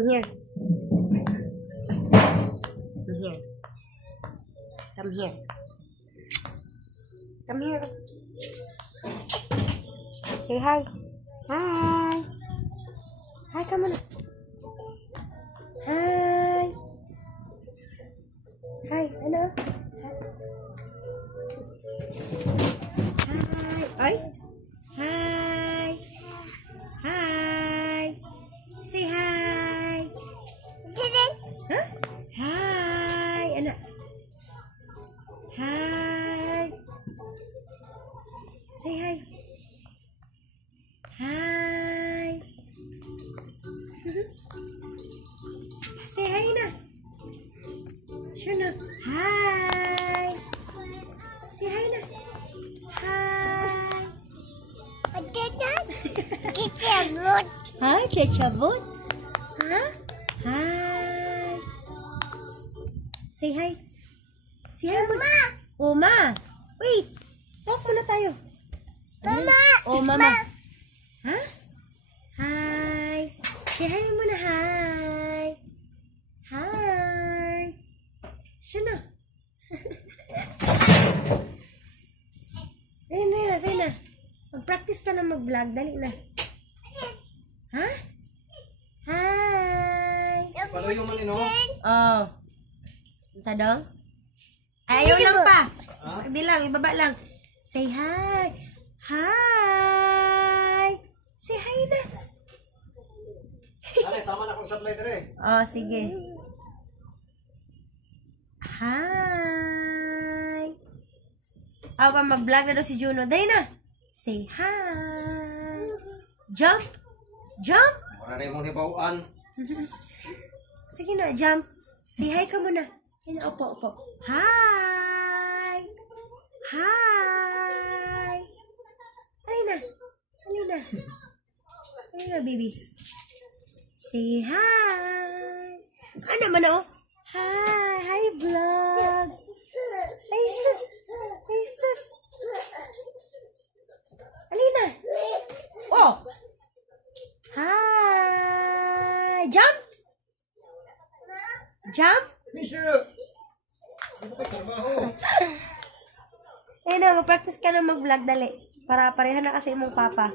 Come here. Come here. Come here. Come here. Say hi. Hi. Hi, come on. Hi. Hi, ano? Hi. Ay. Hi. Hi. Say hi. Huh? Hi, anak. Hi. Say hi. Hi. Say hi na. Sure na. Hi. Say hi na. Hi. Hi, Ketchabot. Huh? Hi. Say hi. Say hi, Mama. Oh, Ma. Wait. Talk muna tayo. Mama. Oh, Mama. Ha? Hi. Say hi muna. Hi. Hi. Siya na. Say na. Mag-practice ka na mag-vlog. Dali na. Ha? Hi. Paluyo man ino. Oh. Sa dong? Ayaw lang pa. Hindi lang, ibaba lang. Say hi. Hi. Say hi na. Ale, tama na kung supply dire. Oh, sige. Hi. Pa mag-vlog na daw si Juno. Dali na. Say hi. Jump. Jump. Wala na yung hibawaan. Sige na, jump. Say hi ka muna. Ayun, opo. Hi. Hi. Ayun na. Ayun na, baby. Say hi. Ano man oh? Hi, vlog. Ay, sus. Alina. Oh. Hi. Jump. Misu. Ayun na, mag-practice ka na mag-vlog, dali. Para parehan na kasi mong papa.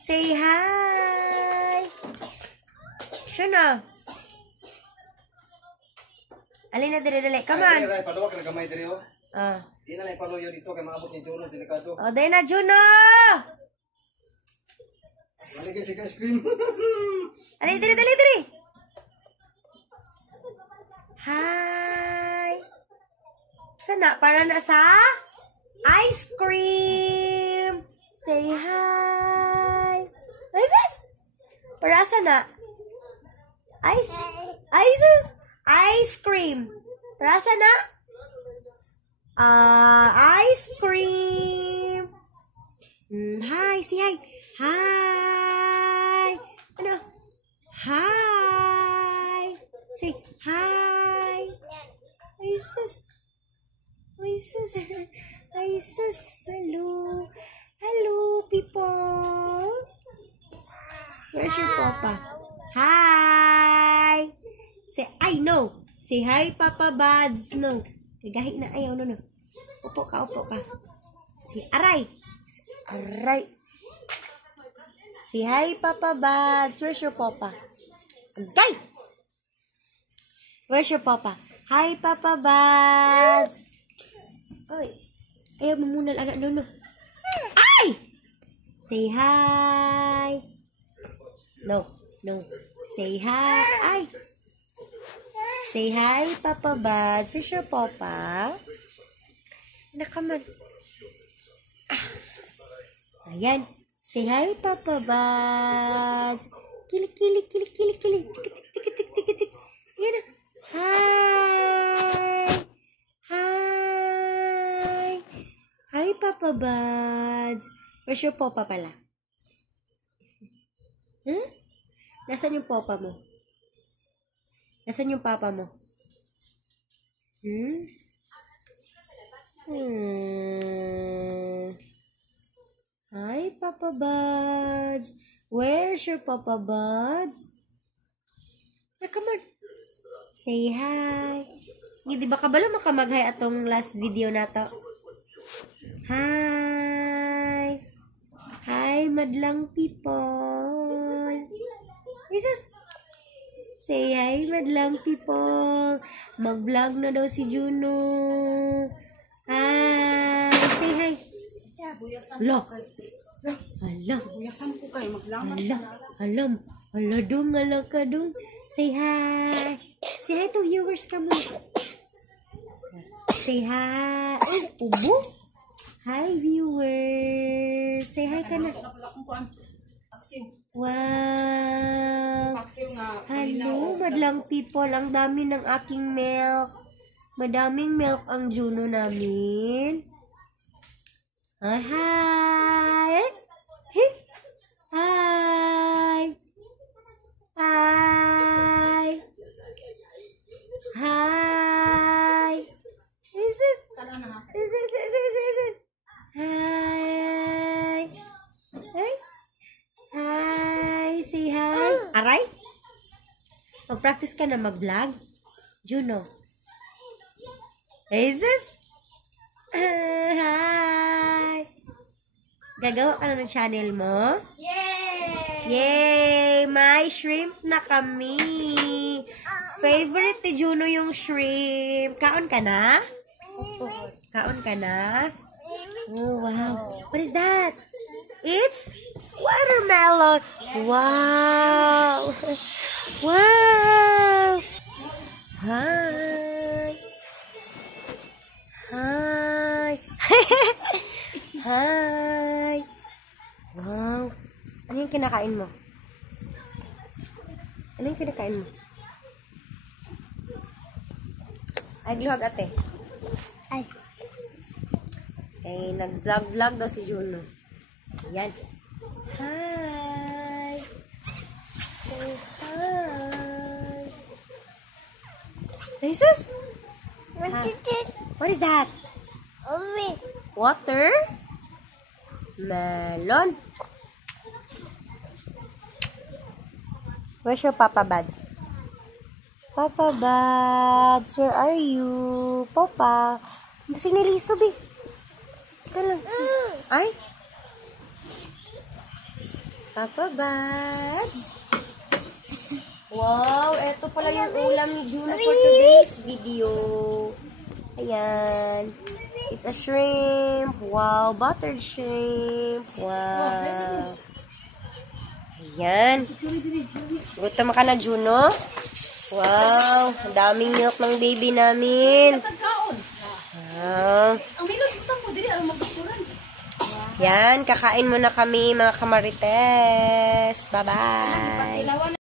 Say hi. Sure na. Alina, dali. Come on. Ay, paluwa ka na gamay dire oh. Ah. Di na lang paluyo dito kay maabot ni Juno delikado. Oh, dahil na, Juno! Maligay si ice cream. Alay, dali. Hi. Sana, para na sa ice cream. Say hi. What is this? Para sana? Ice cream. Para sana? Ice cream. Hi, say hi. Hi. Ano? Hi. Say hi. Ay, sus. Hello, people. Where's your papa? Hi. Say, I know. Say hi, Papa Buds. No. Kagahi na ayaw, no. Upo ka. Say, aray. Say hi, Papa Buds. Where's your papa? Okay. Where's your papa? Hi, Papa Buds. Oy. Ayaw mo muna anak, no. Ay! Say hi. No. Say hi. Ay. Say hi, Papa Buds. Where's your papa? Nakaman. Ayan. Say hi, Papa Buds. Kili. Tik. Ayan na. Hi, Papa Buds. Where's your papa pala? Nasaan yung papa mo? Nasaan yung papa mo? Hi, Papa Buds. Where's your Papa Buds? come on. Say hi. Di ba kabalo makamag-hi atong last video na to? Hi. Hi, madlang people. Jesus. Say hi, madlang people. Mag-vlog na daw si Juno. Hi. Say hi. Hala. Hala. Hala dong, hala ka dong. Say hi. Say hi to viewers ka mo. Say hi. Ay, ubo. Hi, viewers. Say hi ka na. Wow. Hello, madlang people. Ang dami ng aking milk. Madaming milk ang Juno namin. Hi, hi. Hi. Hi. Hi. Is this? Hi. Hi. Hi. Say hi. Aray? Mag-practice ka na mag-vlog? Juno. Is this? Hi. Gagawa ka na ng channel mo? Yay! Yay! May shrimp na kami. Favorite ni Juno yung shrimp. Kaon ka na? Kaon ka na? Oh, wow. What is that? It's watermelon. Wow. Wow. Hi. Hi. Hi. Wow. Ano yung kinakain mo? Ano yung kinakain mo? Ay, gluhag ate. Ay. Eh, nag-vlog daw si Juno. Ayan. Hi. Say hi. Jesus? What is that? Water? Melon? Where's your Papa Buds? Papa Buds, where are you? Papa. Kasi nilisob eh. Ika lang. Ay? Papa Buds. Wow, eto pala yung ulam ni Juno for today's video. Ayan. It's a shrimp. Wow, buttered shrimp. Wow. Ayan. Gutom ka na, Juno? Wow, ang daming milk ng baby namin. Wow. Yan, kakain muna kami mga kamarites. Bye-bye.